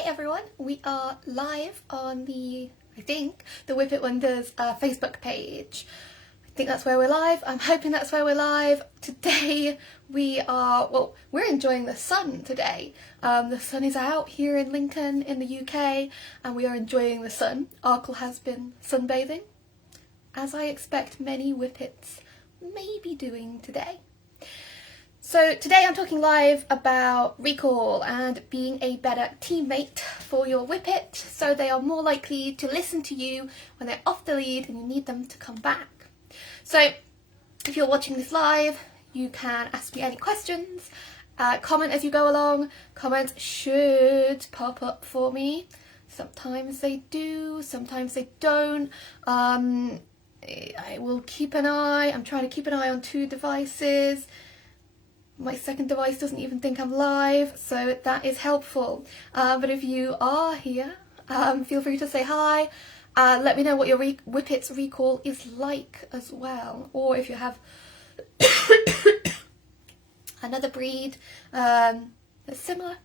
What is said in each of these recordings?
Hey everyone, we are live on the Whippet Wonders Facebook page. I think that's where we're live. I'm hoping that's where we're live. Today we're enjoying the sun today. The sun is out here in Lincoln in the UK and we are enjoying the sun. Arkle has been sunbathing, as I expect many Whippets may be doing today. So today I'm talking live about recall and being a better teammate for your Whippet so they are more likely to listen to you when they're off the lead and you need them to come back. So if you're watching this live, you can ask me any questions, comment as you go along. Comments should pop up for me. Sometimes they do, sometimes they don't. I will keep an eye. I'm trying to keep an eye on 2 devices. My second device doesn't even think I'm live, so that is helpful. But if you are here, feel free to say hi. Let me know what your Whippet's recall is like as well. Or if you have another breed that's similar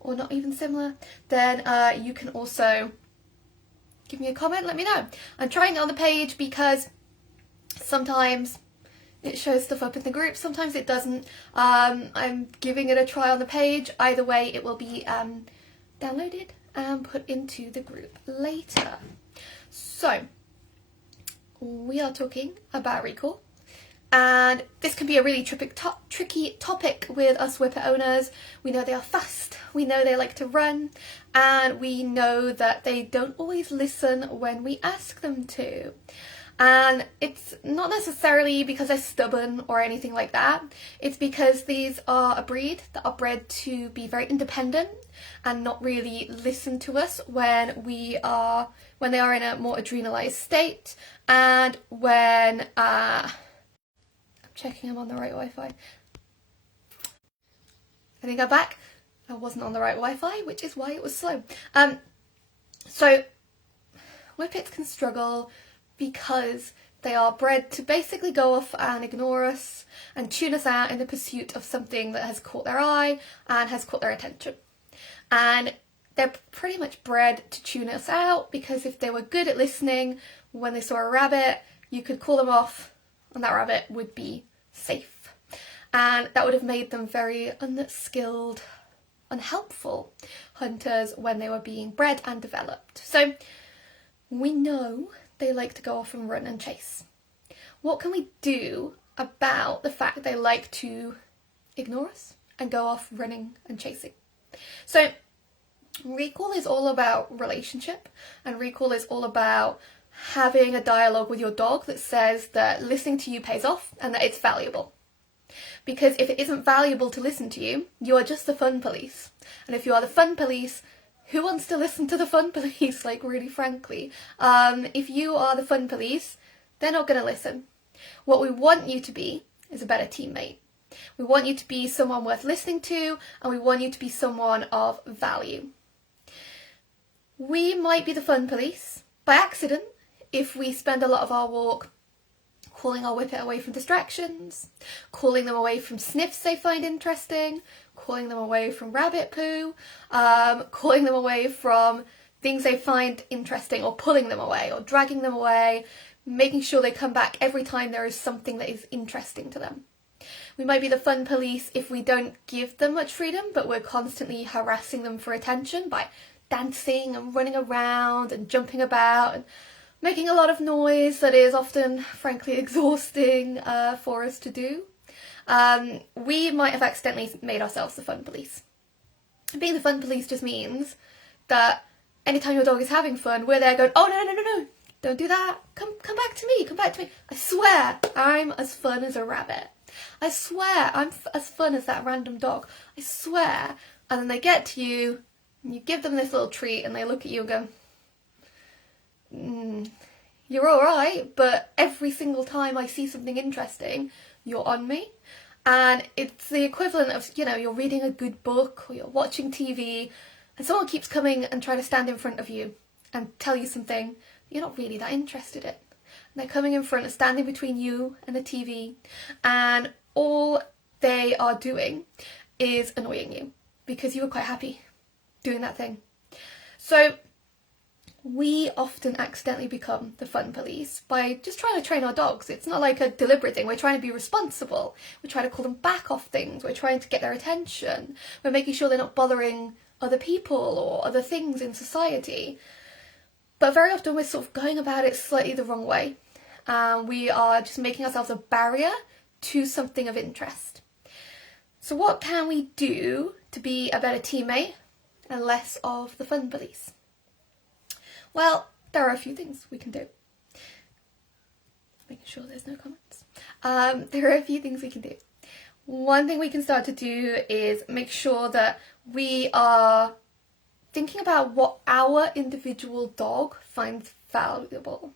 or not even similar, then you can also give me a comment, let me know. I'm trying it on the page because sometimes it shows stuff up in the group, sometimes it doesn't. I'm giving it a try on the page. Either way, it will be downloaded and put into the group later. So, we are talking about recall. And this can be a really tricky topic with us Whippet owners. We know they are fast, we know they like to run, and we know that they don't always listen when we ask them to. And it's not necessarily because they're stubborn or anything like that. It's because these are a breed that are bred to be very independent and not really listen to us when they are in a more adrenalized state, and when I'm checking I'm on the right Wi-Fi. I think I'm back. I wasn't on the right Wi-Fi, which is why it was slow. So Whippets can struggle because they are bred to basically go off and ignore us and tune us out in the pursuit of something that has caught their eye and has caught their attention. And they're pretty much bred to tune us out, because if they were good at listening when they saw a rabbit, you could call them off and that rabbit would be safe. And that would have made them very unskilled, unhelpful hunters when they were being bred and developed. So we know they like to go off and run and chase. What can we do about the fact they like to ignore us and go off running and chasing? So recall is all about relationship, and recall is all about having a dialogue with your dog that says that listening to you pays off and that it's valuable. Because if it isn't valuable to listen to you, you are just the fun police. And if you are the fun police, who wants to listen to the fun police, like, really frankly? If you are the fun police, they're not going to listen. What we want you to be is a better teammate. We want you to be someone worth listening to, and we want you to be someone of value. We might be the fun police by accident if we spend a lot of our walk calling our Whippet away from distractions, calling them away from sniffs they find interesting, calling them away from rabbit poo, calling them away from things they find interesting, or pulling them away, or dragging them away, making sure they come back every time there is something that is interesting to them. We might be the fun police if we don't give them much freedom, but we're constantly harassing them for attention by dancing and running around and jumping about and making a lot of noise that is often, frankly, exhausting for us to do. We might have accidentally made ourselves the fun police. Being the fun police just means that anytime your dog is having fun, we're there going, oh, no, don't do that. Come back to me, come back to me. I swear I'm as fun as a rabbit. I swear I'm as fun as that random dog. I swear. And then they get to you, and you give them this little treat, and they look at you and go, you're alright, but every single time I see something interesting, you're on me. And it's the equivalent of, you're reading a good book or you're watching TV and someone keeps coming and trying to stand in front of you and tell you something you're not really that interested in. And they're coming in front and standing between you and the TV, and all they are doing is annoying you because you were quite happy doing that thing. So we often accidentally become the fun police by just trying to train our dogs. It's not like a deliberate thing. We're trying to be responsible. We're trying to call them back off things. We're trying to get their attention. We're making sure they're not bothering other people or other things in society. But very often we're sort of going about it slightly the wrong way. We are just making ourselves a barrier to something of interest. So what can we do to be a better teammate and less of the fun police? Well, there are a few things we can do. Making sure there's no comments. There are a few things we can do. One thing we can start to do is make sure that we are thinking about what our individual dog finds valuable.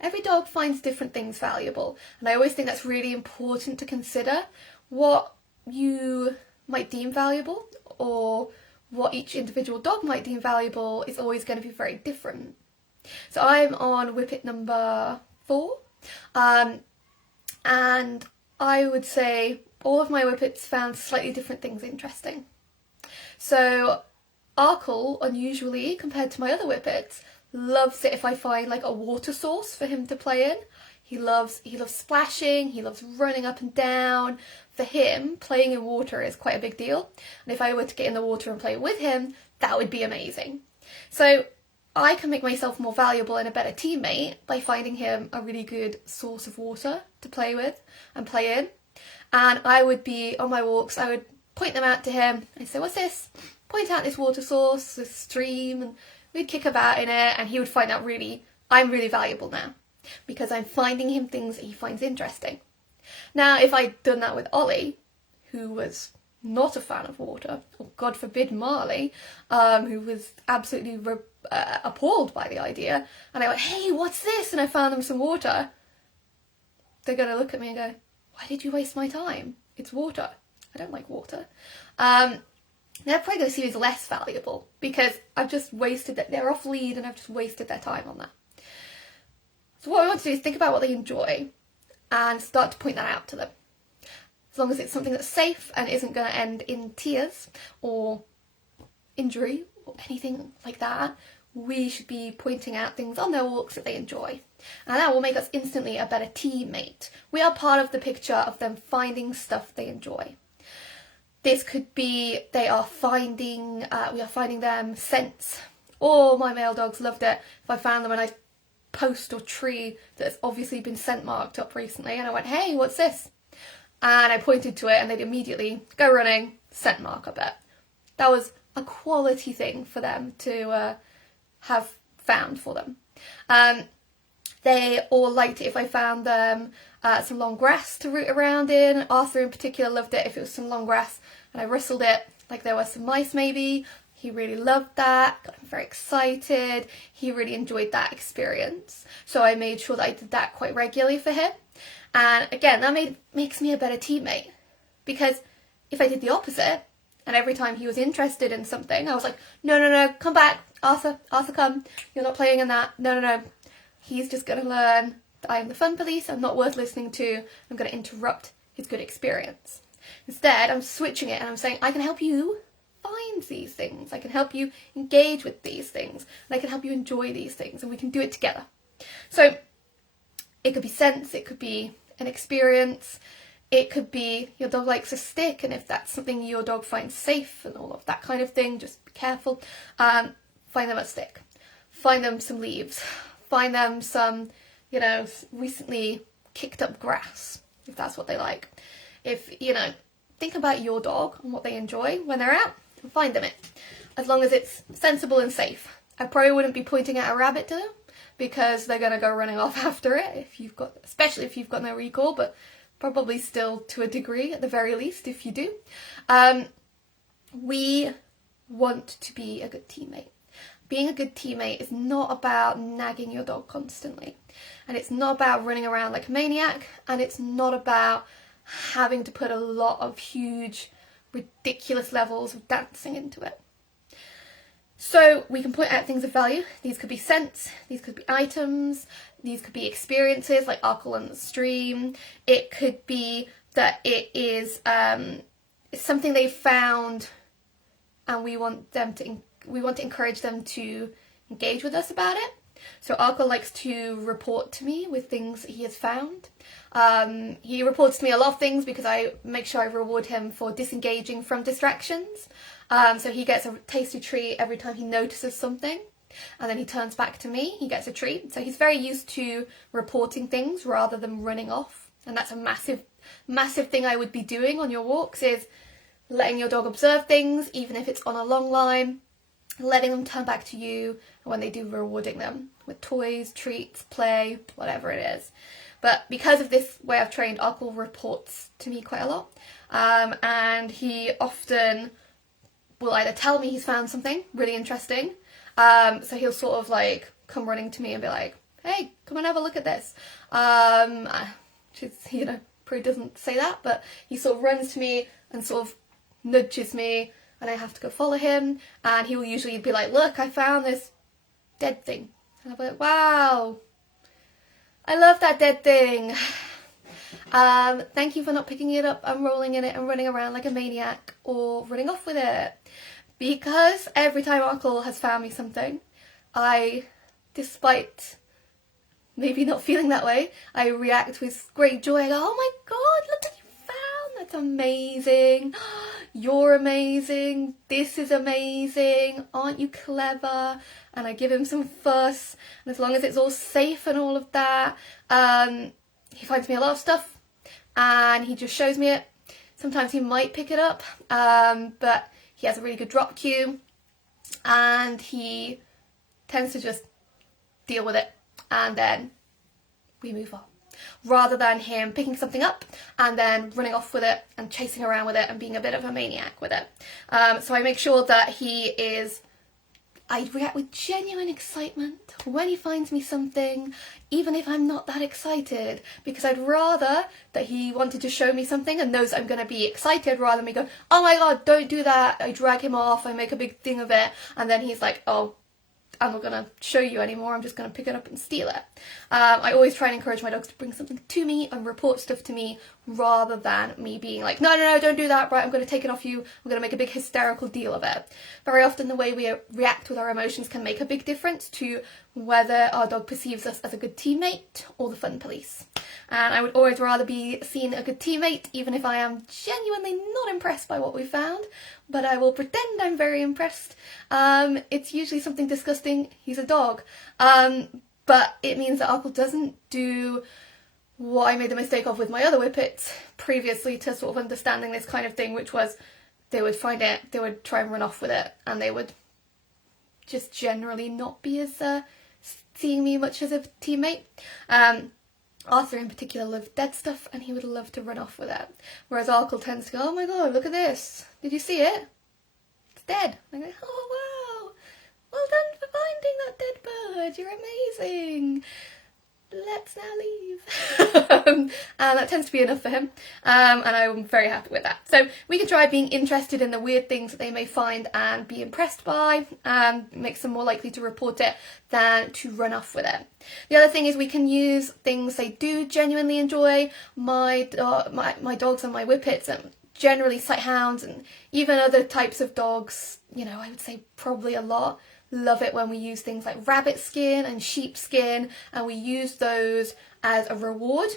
Every dog finds different things valuable, and I always think that's really important to consider. What you might deem valuable or what each individual dog might deem valuable is always going to be very different. So I'm on Whippet number 4, and I would say all of my Whippets found slightly different things interesting. So Arkle, unusually compared to my other Whippets, loves it if I find like a water source for him to play in. He loves splashing, he loves running up and down. For him, playing in water is quite a big deal. And if I were to get in the water and play with him, that would be amazing. So I can make myself more valuable and a better teammate by finding him a really good source of water to play with and play in. And I would be on my walks, I would point them out to him. I'd say, what's this? Point out this water source, this stream, and we'd kick about in it, and he would find out I'm really valuable now because I'm finding him things that he finds interesting. Now, if I'd done that with Ollie, who was not a fan of water, or God forbid Marley, who was absolutely appalled by the idea, and I went, hey, what's this? And I found them some water. They're going to look at me and go, why did you waste my time? It's water. I don't like water. They're probably going to see me as less valuable because I've just wasted that. They're off lead and I've just wasted their time on that. So what I want to do is think about what they enjoy and start to point that out to them. As long as it's something that's safe and isn't going to end in tears or injury or anything like that, we should be pointing out things on their walks that they enjoy. And that will make us instantly a better teammate. We are part of the picture of them finding stuff they enjoy. This could be we are finding them scents. All my male dogs loved it if I found them in a post or tree that's obviously been scent marked up recently, and I went, hey, what's this? And I pointed to it and they'd immediately go running, scent mark up it. That was a quality thing for them to have found for them. They all liked it if I found them some long grass to root around in. Arthur in particular loved it if it was some long grass and I rustled it like there were some mice maybe. He really loved that, got him very excited. He really enjoyed that experience. So I made sure that I did that quite regularly for him. And again, that makes me a better teammate, because if I did the opposite and every time he was interested in something, I was like, no, come back, Arthur, come, you're not playing in that, no. He's just going to learn that I am the fun police, I'm not worth listening to, I'm going to interrupt his good experience. Instead, I'm switching it and I'm saying, I can help you find these things, I can help you engage with these things, and I can help you enjoy these things, and we can do it together. So it could be scents, it could be an experience, it could be your dog likes a stick, and if that's something your dog finds safe and all of that kind of thing, just be careful. Find them a stick, find them some leaves, find them some, recently kicked up grass, if that's what they like. If, think about your dog and what they enjoy when they're out and find them it, as long as it's sensible and safe. I probably wouldn't be pointing at a rabbit to them because they're going to go running off after it, especially if you've got no recall, but probably still to a degree at the very least if you do. We want to be a good teammate. Being a good teammate is not about nagging your dog constantly, and it's not about running around like a maniac, and it's not about having to put a lot of huge, ridiculous levels of dancing into it. So we can point out things of value. These could be scents, these could be items, these could be experiences like Arkle and the stream. It could be that it is it's something they found and we want them to we want to encourage them to engage with us about it. So Arkle likes to report to me with things that he has found. He reports to me a lot of things because I make sure I reward him for disengaging from distractions. So he gets a tasty treat every time he notices something, and then he turns back to me, he gets a treat. So he's very used to reporting things rather than running off. And that's a massive thing I would be doing on your walks, is letting your dog observe things, even if it's on a long line, letting them turn back to you, and when they do, rewarding them with toys, treats, play, whatever it is. But because of this way I've trained, Arkle reports to me quite a lot, and he often will either tell me he's found something really interesting, so he'll sort of like come running to me and be like, hey, come and have a look at this. Which is, you know, probably doesn't say that, but he sort of runs to me and sort of nudges me, and I have to go follow him, and he will usually be like, look, I found this dead thing. And I'll be like, wow, I love that dead thing. Thank you for not picking it up and rolling in it and running around like a maniac or running off with it. Because every time Arkle has found me something, I, despite maybe not feeling that way, I react with great joy. I go, oh my god, look what you found, that's amazing, you're amazing, this is amazing, aren't you clever? And I give him some fuss, and as long as it's all safe and all of that, he finds me a lot of stuff, and he just shows me it. Sometimes he might pick it up, but he has a really good drop cue, and he tends to just deal with it, and then we move on. Rather than him picking something up and then running off with it and chasing around with it and being a bit of a maniac with it. So I make sure that I react with genuine excitement when he finds me something, even if I'm not that excited, because I'd rather that he wanted to show me something and knows I'm going to be excited, rather than me go, oh my god, don't do that. I drag him off, I make a big thing of it, and then he's like, oh, I'm not going to show you anymore, I'm just going to pick it up and steal it. I always try and encourage my dogs to bring something to me and report stuff to me, rather than me being like, no, don't do that, right, I'm going to take it off you, I'm going to make a big hysterical deal of it. Very often the way we react with our emotions can make a big difference to whether our dog perceives us as a good teammate or the fun police. And I would always rather be seen a good teammate, even if I am genuinely not impressed by what we found, but I will pretend I'm very impressed. It's usually something disgusting, he's a dog, but it means that Arkle doesn't do what I made the mistake of with my other Whippets previously to sort of understanding this kind of thing, which was they would find it, they would try and run off with it, and they would just generally not be as seeing me much as a teammate. Arthur in particular loved dead stuff, and he would love to run off with it, whereas Arkle tends to go, oh my god, look at this, did you see it? It's dead. I go, oh wow, well done for finding that dead bird, you're amazing, let's now leave. And that tends to be enough for him, and I'm very happy with that. So we can try being interested in the weird things that they may find and be impressed by, and makes them more likely to report it than to run off with it. The other thing is we can use things they do genuinely enjoy. My dogs and my Whippets, and generally Sighthounds and even other types of dogs, you know, I would say probably a lot, love it when we use things like rabbit skin and sheep skin, and we use those as a reward,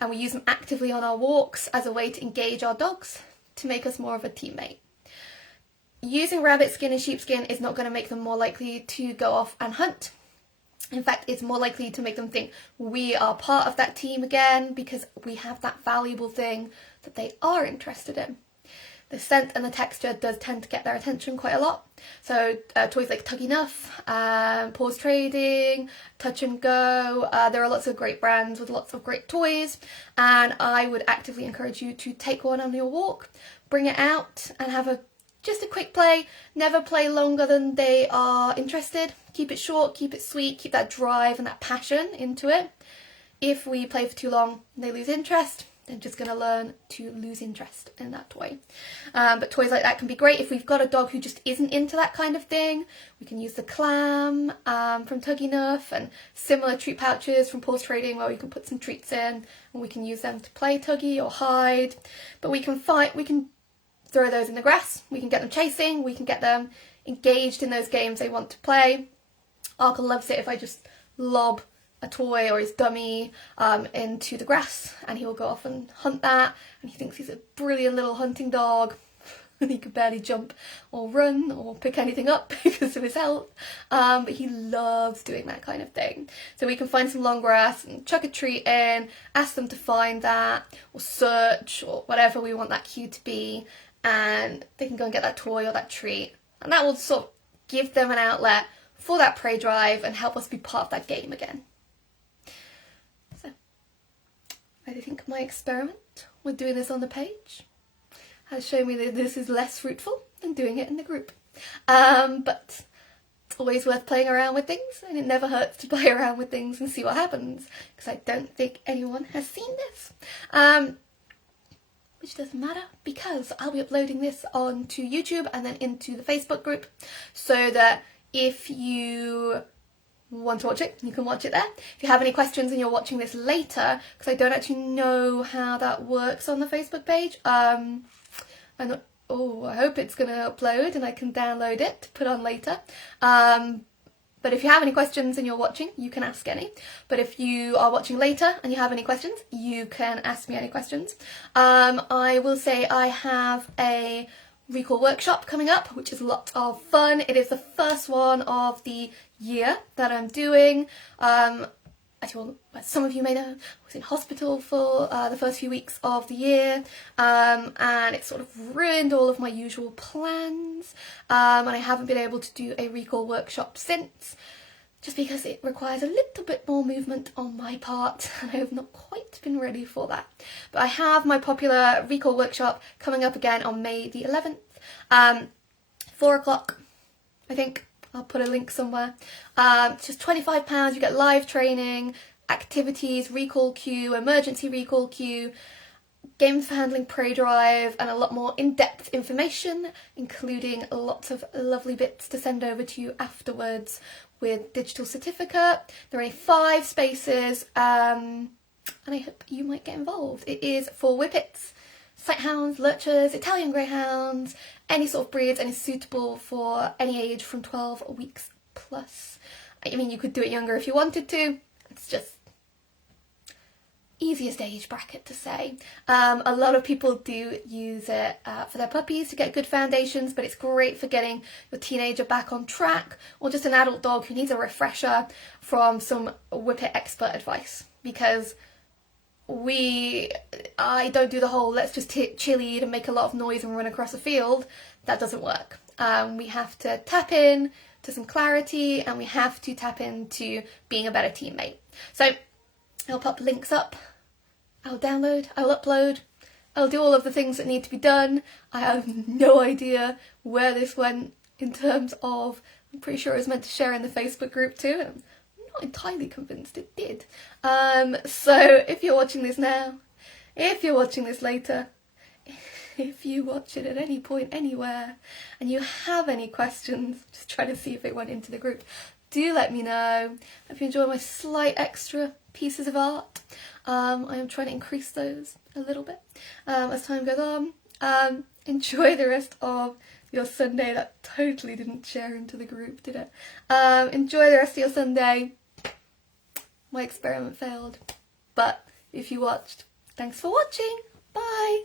and we use them actively on our walks as a way to engage our dogs, to make us more of a teammate. Using rabbit skin and sheep skin is not going to make them more likely to go off and hunt. In fact, it's more likely to make them think we are part of that team again, because we have that valuable thing that they are interested in. The scent and the texture does tend to get their attention quite a lot. So toys like Tug Enough, Paws Trading, Touch and Go, there are lots of great brands with lots of great toys, and I would actively encourage you to take one on your walk, bring it out and have just a quick play. Never play longer than they are interested. Keep it short, keep it sweet, keep that drive and that passion into it. If we play for too long and they lose interest, they're just going to learn to lose interest in that toy. But toys like that can be great if we've got a dog who just isn't into that kind of thing. We can use the clam from Tug Enough, and similar treat pouches from Paws Trading, where we can put some treats in and we can use them to play tuggy or hide. But we can throw those in the grass, we can get them chasing, we can get them engaged in those games they want to play. Arkel loves it if I just lob a toy or his dummy into the grass, and he will go off and hunt that, and he thinks he's a brilliant little hunting dog. And he can barely jump or run or pick anything up because of his health, but he loves doing that kind of thing. So we can find some long grass and chuck a treat in, ask them to find that, or search, or whatever we want that cue to be, and they can go and get that toy or that treat, and that will sort of give them an outlet for that prey drive and help us be part of that game again. So I think my experiment with doing this on the page has shown me that this is less fruitful than doing it in the group. But it's always worth playing around with things, and it never hurts to play around with things and see what happens, because I don't think anyone has seen this. Which doesn't matter, because I'll be uploading this onto YouTube and then into the Facebook group, so that if you want to watch it, you can watch it there. If you have any questions and you're watching this later, because I don't actually know how that works on the Facebook page, I hope it's going to upload and I can download it to put on later. But if you have any questions and you're watching, you can ask any. But if you are watching later and you have any questions, you can ask me any questions. I will say I have a recall workshop coming up, which is a lot of fun. It is the first one of the year that I'm doing. As some of you may know, I was in hospital for the first few weeks of the year, and it sort of ruined all of my usual plans, and I haven't been able to do a recall workshop since, just because it requires a little bit more movement on my part, and I have not quite been ready for that. But I have my popular recall workshop coming up again on May the 11th, 4 o'clock, I think. I'll put a link somewhere. It's just £25, you get live training, activities, recall queue, emergency recall queue, games for handling prey drive, and a lot more in-depth information, including lots of lovely bits to send over to you afterwards with digital certificate. There are only 5 spaces, and I hope you might get involved. It is for Whippets, Sighthounds, lurchers, Italian greyhounds, any sort of breeds, and is suitable for any age from 12 weeks plus. I mean, you could do it younger if you wanted to. It's just easiest age bracket to say. A lot of people do use it for their puppies to get good foundations, but it's great for getting your teenager back on track, or just an adult dog who needs a refresher from some Whippet expert advice, because I don't do the whole let's just cheerlead and make a lot of noise and run across a field. That doesn't work. We have to tap in to some clarity, and we have to tap into being a better teammate. So I'll pop links up, I'll download, I'll upload, I'll do all of the things that need to be done. I have no idea where this went in terms of, I'm pretty sure it was meant to share in the Facebook group too, and I'm not entirely convinced it did. So if you're watching this now, if you're watching this later, if you watch it at any point anywhere and you have any questions, just trying to see if it went into the group, do let me know. If you enjoy my slight extra pieces of art, I am trying to increase those a little bit as time goes on. Enjoy the rest of your Sunday. That totally didn't share into the group, did it? Enjoy the rest of your Sunday. My experiment failed, but if you watched, thanks for watching. Bye!